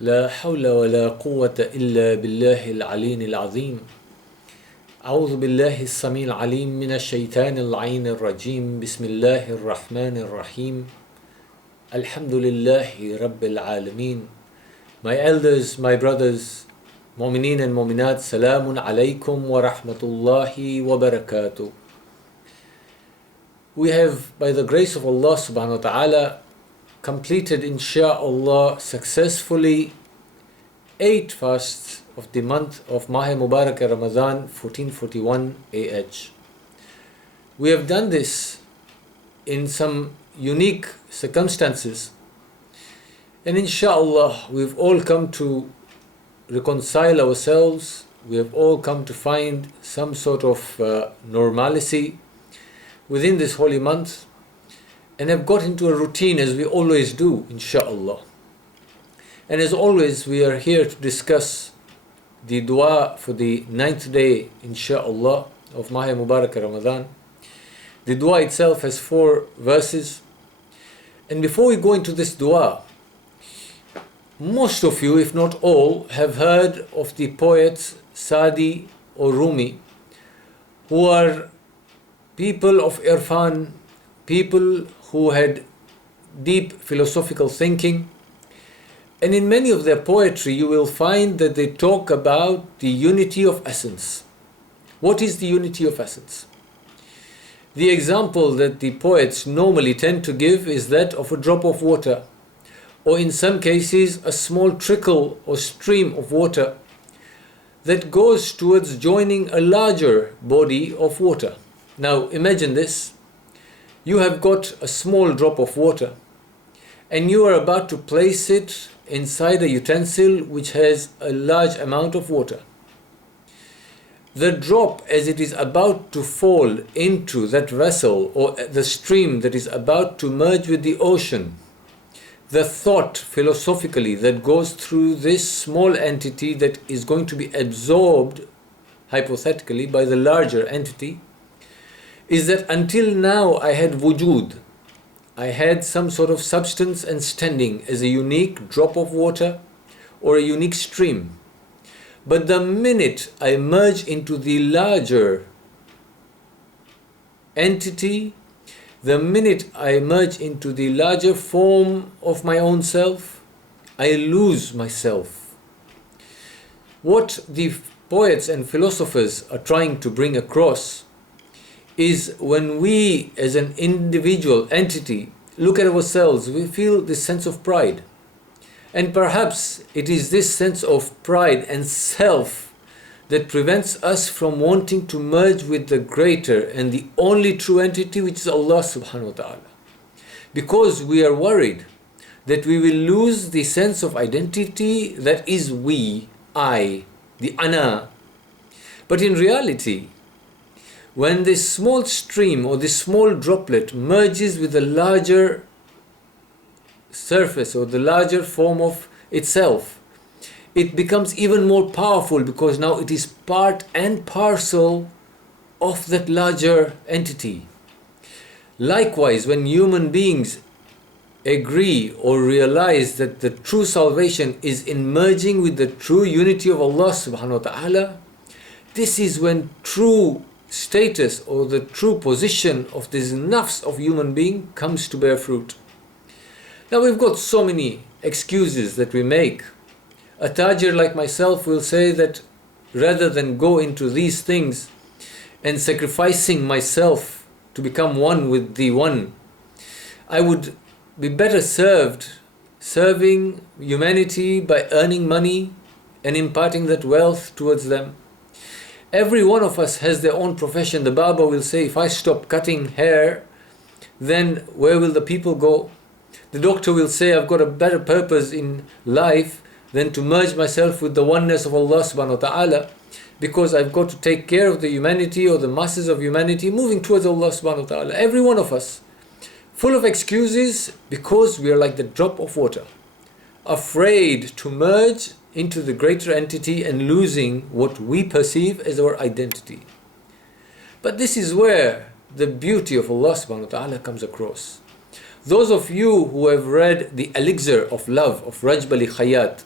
لا حول ولا قوة إلا بالله العلي العظيم. أعوذ بالله السميع العليم من الشيطان اللعين الرجيم. بسم الله الرحمن الرحيم. الحمد لله رب العالمين. My elders, my brothers, mu'mineen and mu'minat, salamun alaykum wa rahmatullahi wa barakatuh. We have, by the grace of Allah subhanahu wa ta'ala, completed insha'Allah successfully 8 fasts of the month of Mah Mubarak Ramadan 1441 AH. We have done this in some unique circumstances, and insha'Allah we've all come to reconcile ourselves. We have all come to find some sort of normalcy within this holy month, and have got into a routine as we always do, insha'Allah. And as always, we are here to discuss the dua for the 9th day, insha'Allah, of Mah Mubarak Ramadan. The dua itself has 4 verses. And before we go into this dua, most of you, if not all, have heard of the poets Sadi or Rumi, who are people of irfan, people who had deep philosophical thinking. And in many of their poetry, you will find that they talk about the unity of essence. What is the unity of essence? The example that the poets normally tend to give is that of a drop of water, or in some cases, a small trickle or stream of water that goes towards joining a larger body of water. Now, imagine this. You have got a small drop of water, and you are about to place it inside a utensil which has a large amount of water. The drop, as it is about to fall into that vessel or the stream that is about to merge with the ocean, the thought philosophically that goes through this small entity that is going to be absorbed hypothetically by the larger entity is that until now I had wujud, I had some sort of substance and standing as a unique drop of water or a unique stream. But the minute I merge into the larger entity, the minute I merge into the larger form of my own self, I lose myself. What the poets and philosophers are trying to bring across is when we as an individual entity look at ourselves, we feel this sense of pride. And perhaps it is this sense of pride and self that prevents us from wanting to merge with the greater and the only true entity, which is Allah subhanahu wa ta'ala. Because we are worried that we will lose the sense of identity that is we, I, the ana. But in reality, when this small stream or this small droplet merges with the larger surface or the larger form of itself, it becomes even more powerful because now it is part and parcel of that larger entity. Likewise, when human beings agree or realize that the true salvation is in merging with the true unity of Allah subhanahu wa ta'ala, this is when true status or the true position of this nafs of human being comes to bear fruit. Now we've got so many excuses that we make. A tajir like myself will say that rather than go into these things and sacrificing myself to become one with the one, I would be better served serving humanity by earning money and imparting that wealth towards them. Every one of us has their own profession. The barber will say, if I stop cutting hair, then where will the people go? The doctor will say, I've got a better purpose in life than to merge myself with the oneness of Allah subhanahu wa ta'ala, because I've got to take care of the humanity or the masses of humanity moving towards Allah subhanahu wa ta'ala. Every one of us, full of excuses because we are like the drop of water, afraid to merge into the greater entity and losing what we perceive as our identity. But this is where the beauty of Allah subhanahu wa ta'ala comes across. Those of you who have read The Elixir of Love of Rajb Ali Khayyat,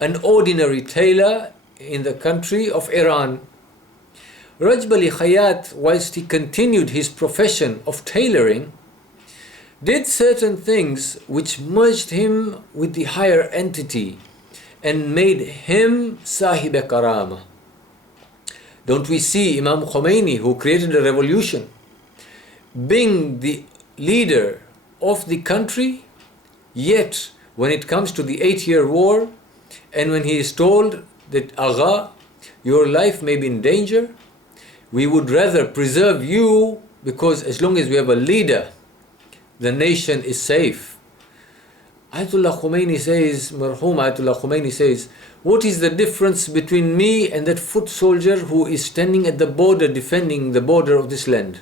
an ordinary tailor in the country of Iran. Rajab Ali Khayyat, whilst he continued his profession of tailoring, did certain things which merged him with the higher entity and made him Sahib Karama. Don't we see Imam Khomeini, who created a revolution, being the leader of the country, yet when it comes to the 8-year war, and when he is told that, Agha, your life may be in danger, we would rather preserve you, because as long as we have a leader, the nation is safe. Ayatollah Khomeini says, Marhum Ayatollah Khomeini says, what is the difference between me and that foot soldier who is standing at the border defending the border of this land?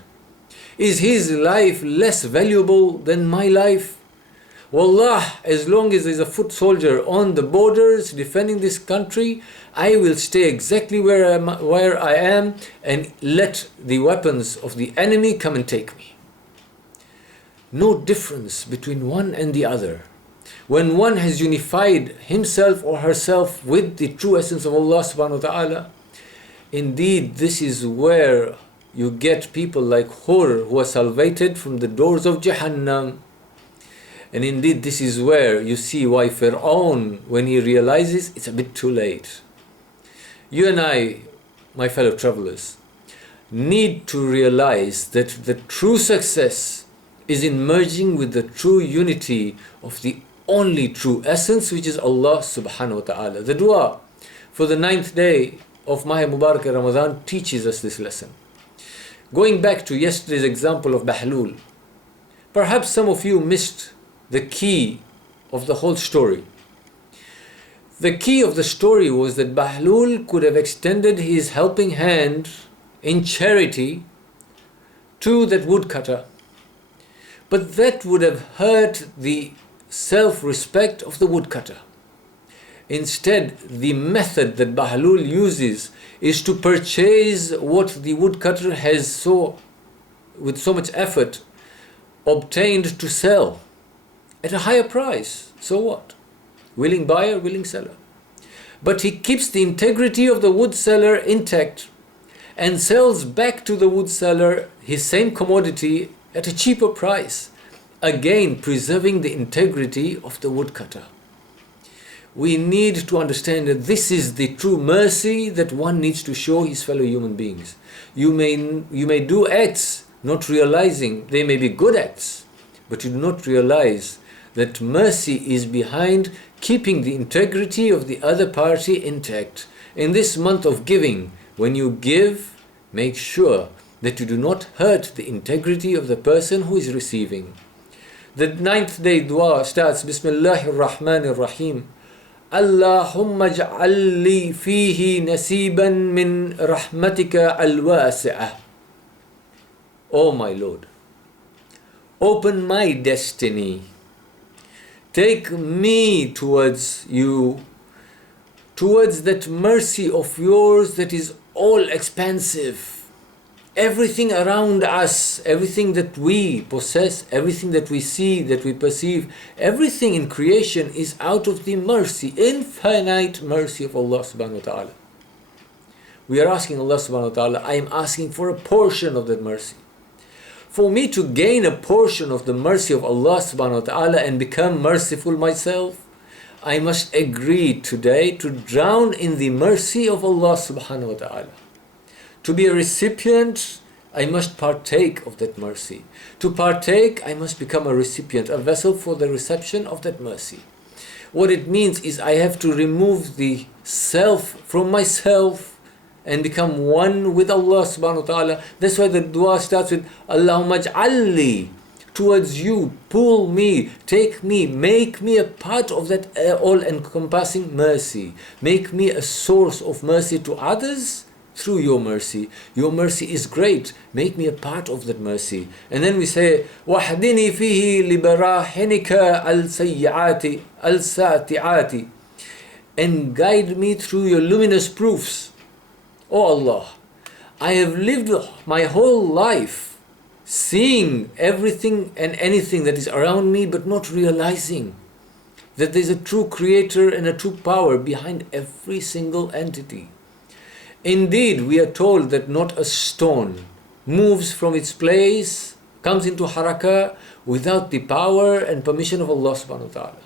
Is his life less valuable than my life? Wallah, as long as there is a foot soldier on the borders defending this country, I will stay exactly where I am and let the weapons of the enemy come and take me. No difference between one and the other. When one has unified himself or herself with the true essence of Allah subhanahu wa ta'ala, indeed this is where you get people like Hur who are salvated from the doors of Jahannam. And indeed this is where you see why Fir'aun, when he realizes it's a bit too late. You and I, my fellow travelers, need to realize that the true success is in merging with the true unity of the only true essence, which is Allah subhanahu wa ta'ala. The dua for the 9th day of Mah Mubarak Ramadan teaches us this lesson. Going back to yesterday's example of Bahlul, perhaps some of you missed the key of the whole story. The key of the story was that Bahlul could have extended his helping hand in charity to that woodcutter, but that would have hurt the self-respect of the woodcutter. Instead, the method that Bahlul uses is to purchase what the woodcutter has with so much effort obtained to sell at a higher price. So what? Willing buyer, willing seller. But he keeps the integrity of the wood seller intact and sells back to the wood seller his same commodity at a cheaper price, again preserving the integrity of the woodcutter. We need to understand that this is the true mercy that one needs to show his fellow human beings. You may do acts not realizing they may be good acts, but you do not realize that mercy is behind keeping the integrity of the other party intact. In this month of giving, when you give, make sure that you do not hurt the integrity of the person who is receiving. The 9th day dua starts, Bismillahir Rahmanir Rahim. Allahumma ja'al li fihi nasiban min rahmatika al-wasi'ah. Oh my Lord, open my destiny. Take me towards you, towards that mercy of yours that is all expansive. Everything around us, everything that we possess, everything that we see, that we perceive, everything in creation is out of the mercy, infinite mercy of Allah subhanahu wa ta'ala. We are asking Allah subhanahu wa ta'ala, I am asking for a portion of that mercy. For me to gain a portion of the mercy of Allah subhanahu wa ta'ala and become merciful myself, I must agree today to drown in the mercy of Allah subhanahu wa ta'ala. To be a recipient, I must partake of that mercy. To partake, I must become a recipient, a vessel for the reception of that mercy. What it means is I have to remove the self from myself and become one with Allah subhanahu wa ta'ala. That's why the dua starts with Allahumma ja'alli, towards you, pull me, take me, make me a part of that all-encompassing mercy. Make me a source of mercy to others through your mercy. Your mercy is great. Make me a part of that mercy. And then we say, وَحْدِنِي فِيهِ لِبَرَاحِنِكَ الْسَيِّعَاتِ الْسَاتِعَاتِ, and guide me through your luminous proofs. Oh Allah, I have lived my whole life seeing everything and anything that is around me but not realizing that there's a true creator and a true power behind every single entity. Indeed, we are told that not a stone moves from its place, comes into harakah without the power and permission of Allah subhanahu wa ta'ala.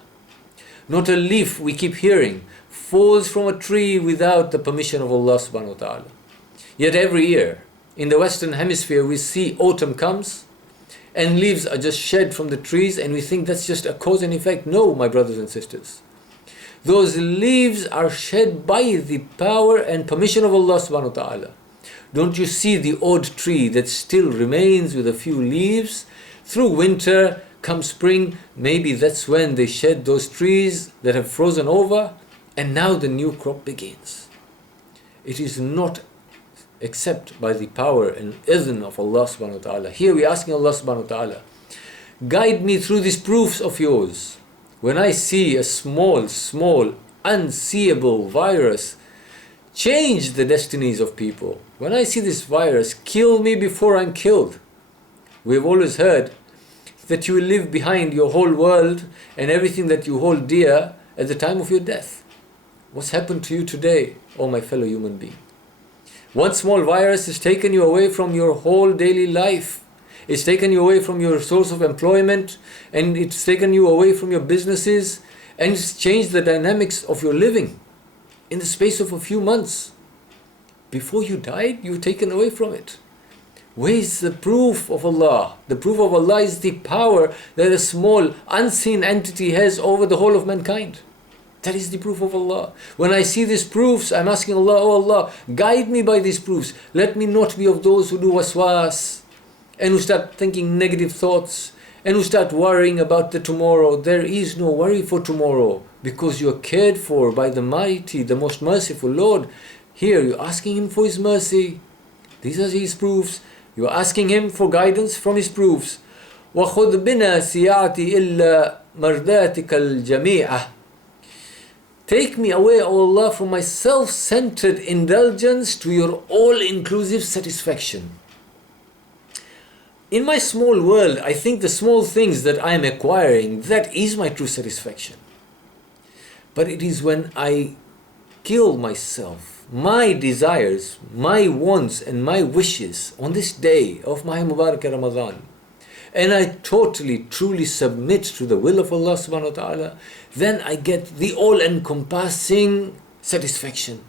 Not a leaf, we keep hearing, falls from a tree without the permission of Allah subhanahu wa ta'ala. Yet every year, in the Western Hemisphere, we see autumn comes and leaves are just shed from the trees, and we think that's just a cause and effect. No, my brothers and sisters. Those leaves are shed by the power and permission of Allah subhanahu wa ta'ala. Don't you see the odd tree that still remains with a few leaves? Through winter, come spring, maybe that's when they shed those trees that have frozen over, and now the new crop begins. It is not except by the power and idhn of Allah subhanahu wa ta'ala. Here we are asking Allah subhanahu wa ta'ala, guide me through these proofs of yours. When I see a small, unseeable virus change the destinies of people, when I see this virus kill me before I'm killed, we have always heard that you will leave behind your whole world and everything that you hold dear at the time of your death. What's happened to you today, oh my fellow human being? One small virus has taken you away from your whole daily life. It's taken you away from your source of employment, and it's taken you away from your businesses, and it's changed the dynamics of your living in the space of a few months. Before you died, you were taken away from it. Where is the proof of Allah? The proof of Allah is the power that a small, unseen entity has over the whole of mankind. That is the proof of Allah. When I see these proofs, I'm asking Allah, oh Allah, guide me by these proofs. Let me not be of those who do waswas, and who start thinking negative thoughts, and who start worrying about the tomorrow. There is no worry for tomorrow, because you are cared for by the mighty, the most merciful Lord. Here you're asking Him for His mercy. These are His proofs. You're asking Him for guidance from His proofs. وَخُذْ بِنَا سِيَعَتِي إِلَّا مَرْدَاتِكَ الْجَمِيعَةِ. Take me away, O Allah, from my self-centered indulgence to your all-inclusive satisfaction. In my small world, I think the small things that I am acquiring, that is my true satisfaction. But it is when I kill myself, my desires, my wants and my wishes on this day of Mahi Mubarak Ramadan, and I totally, truly submit to the will of Allah subhanahu wa ta'ala, then I get the all-encompassing satisfaction.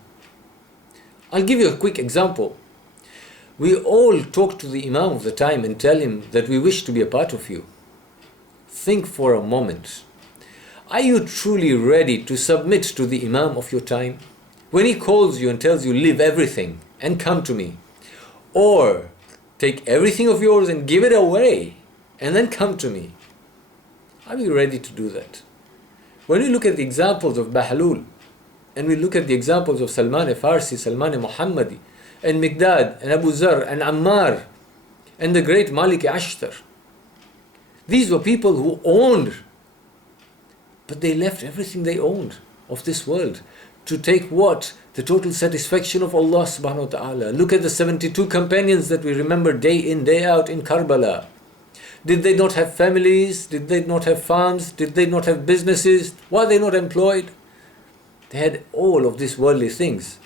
I'll give you a quick example. We all talk to the Imam of the time and tell him that we wish to be a part of you. Think for a moment. Are you truly ready to submit to the Imam of your time? When he calls you and tells you, leave everything and come to me, or take everything of yours and give it away and then come to me, are we ready to do that? When we look at the examples of Bahlul, and we look at the examples of Salman Farsi, Salman Muhammadi, and Miqdad, and Abu Zar, and Ammar, and the great Malik Ashtar, these were people who owned, but they left everything they owned of this world to take what? The total satisfaction of Allah subhanahu wa ta'ala. Look at the 72 companions that we remember day in, day out in Karbala. Did they not have families? Did they not have farms? Did they not have businesses? Were they not employed? They had all of these worldly things.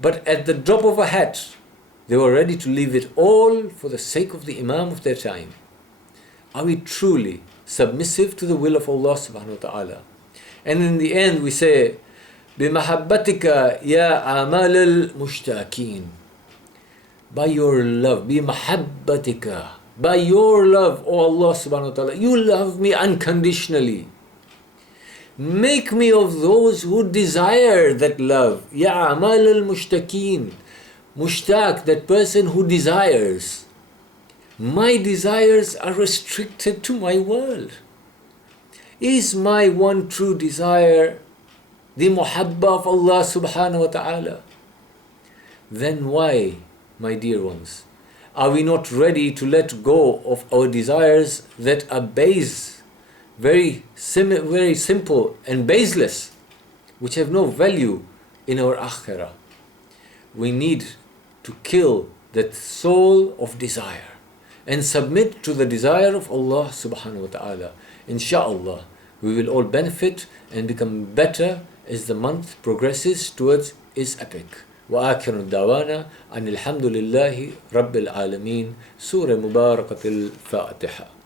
But at the drop of a hat, they were ready to leave it all for the sake of the Imam of their time. Are we truly submissive to the will of Allah subhanahu wa ta'ala? And in the end we say, بِمَحَبَّتِكَ يَا عَمَالَ الْمُشْتَاكِينَ. By your love, بِمَحَبَّتِكَ, by your love, O Allah subhanahu wa ta'ala, you love me unconditionally. Make me of those who desire that love. Ya amal al-mushtaqeen. Mushtaq, that person who desires. My desires are restricted to my world. Is my one true desire the muhabba of Allah subhanahu wa ta'ala? Then why, my dear ones, are we not ready to let go of our desires that are base, very simple and baseless, which have no value in our akhirah? We need to kill that soul of desire and submit to the desire of Allah subhanahu wa ta'ala. Insha'Allah, We will all benefit and become better as the month progresses towards its epic. وآخر دعوانا أن الحمد لله رب العالمين. سورة مباركة الفاتحة.